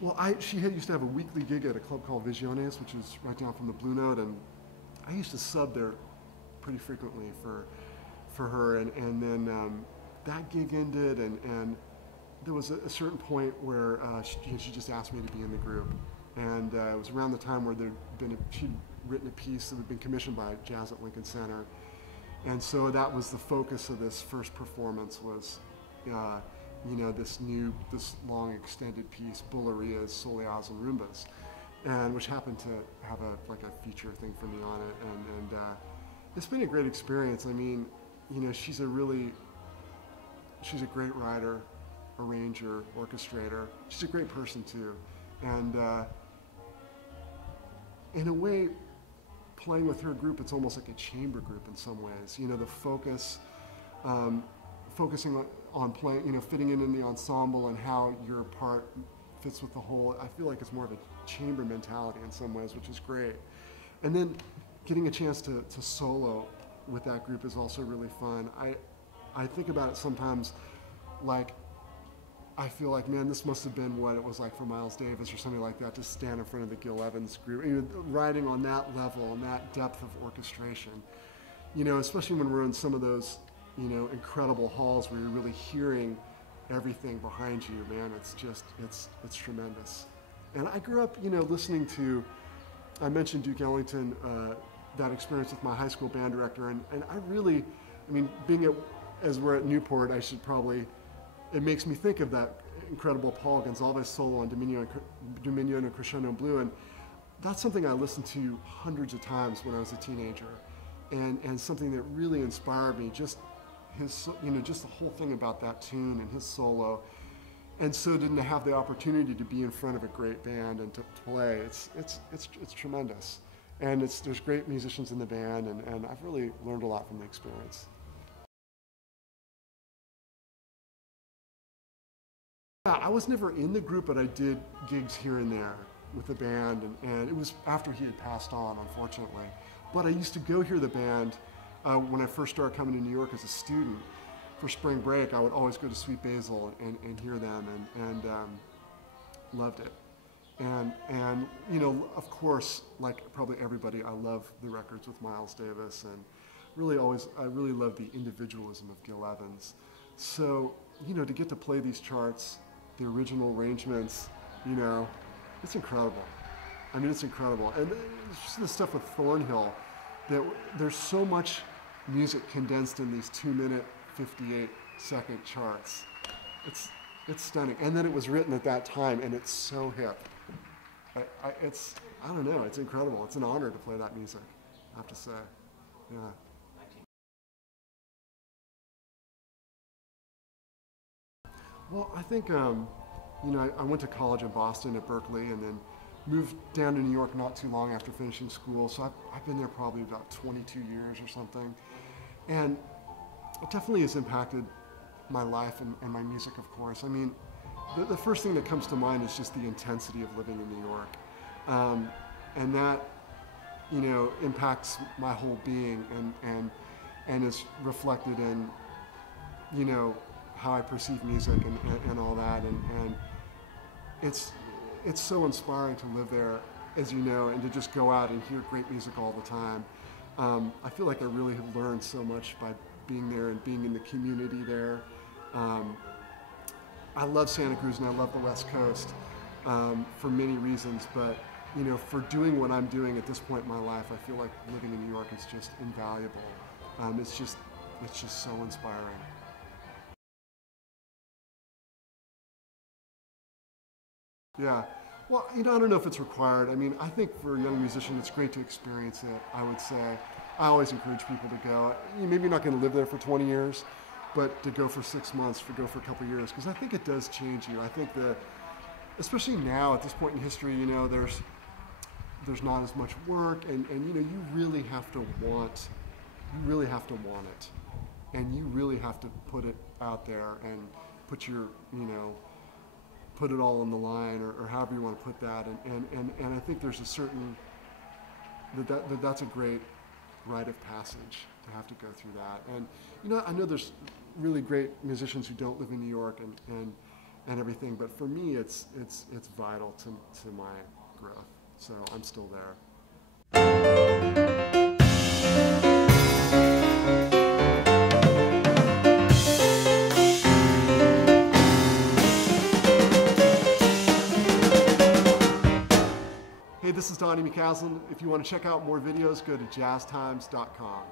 Well, she used to have a weekly gig at a club called Visiones, which is right down from the Blue Note, and I used to sub there pretty frequently for her, and then that gig ended, and there was a certain point where she just asked me to be in the group, and it was around the time where she'd written a piece that had been commissioned by Jazz at Lincoln Center, and so that was the focus of this first performance was, this long extended piece, Bullerias, Soleás, and Rumbas, and which happened to have a feature thing for me on it, and it's been a great experience. I mean, she's a great writer, arranger, orchestrator. She's a great person too, and in a way, playing with her group, it's almost like a chamber group in some ways. The focusing on playing, fitting in the ensemble and how your part fits with the whole. I feel like it's more of a chamber mentality in some ways, which is great. And then getting a chance to solo with that group is also really fun. I think about it sometimes like, I feel like, man, this must have been what it was like for Miles Davis or something like that, to stand in front of the Gil Evans group, riding on that level and that depth of orchestration, especially when we're in some of those, incredible halls where you're really hearing everything behind you, man. It's just, it's tremendous. And I grew up, listening to, I mentioned Duke Ellington, that experience with my high school band director, and I really, as we're at Newport, it makes me think of that incredible Paul Gonsalves solo on Dominion and Crescendo Blue, and that's something I listened to hundreds of times when I was a teenager, and something that really inspired me, just just the whole thing about that tune and his solo. And so to have the opportunity to be in front of a great band and to play, it's tremendous. And there's great musicians in the band, and I've really learned a lot from the experience. I was never in the group, but I did gigs here and there with the band, and it was after he had passed on, unfortunately. But I used to go hear the band when I first started coming to New York as a student. For spring break, I would always go to Sweet Basil and hear them, and loved it. And of course, like probably everybody, I love the records with Miles Davis, and I really love the individualism of Gil Evans. So, to get to play these charts, the original arrangements, it's incredible. I mean, it's incredible. And just the stuff with Thornhill, that there's so much music condensed in these 2-minute, 58-second charts. It's stunning. And then it was written at that time, and it's so hip. I don't know, it's incredible. It's an honor to play that music, I have to say. Yeah. Well, I think, I went to college in Boston at Berkeley, and then moved down to New York not too long after finishing school. So I've been there probably about 22 years or something. And it definitely has impacted my life and my music, of course. I mean, the first thing that comes to mind is just the intensity of living in New York. And that, impacts my whole being and is reflected in, how I perceive music and all that. And it's so inspiring to live there, as you know, and to just go out and hear great music all the time. I feel like I really have learned so much by being there and being in the community there. I love Santa Cruz and I love the West Coast for many reasons, but for doing what I'm doing at this point in my life, I feel like living in New York is just invaluable. It's just so inspiring. Yeah. Well, I don't know if it's required. I mean, I think for a young musician, it's great to experience it, I would say. I always encourage people to go. Maybe you're not going to live there for 20 years, but to go for 6 months, to go for a couple of years, because I think it does change you. I think that, especially now at this point in history, there's not as much work, and you really have to want it, and you really have to put it out there and put your, put it all on the line, or however you want to put that, and I think there's a certain, that's a great rite of passage to have to go through that. And I know there's really great musicians who don't live in New York, and everything. But for me, it's vital to my growth. So I'm still there. Hey, this is Donny McCaslin. If you want to check out more videos, go to jazztimes.com.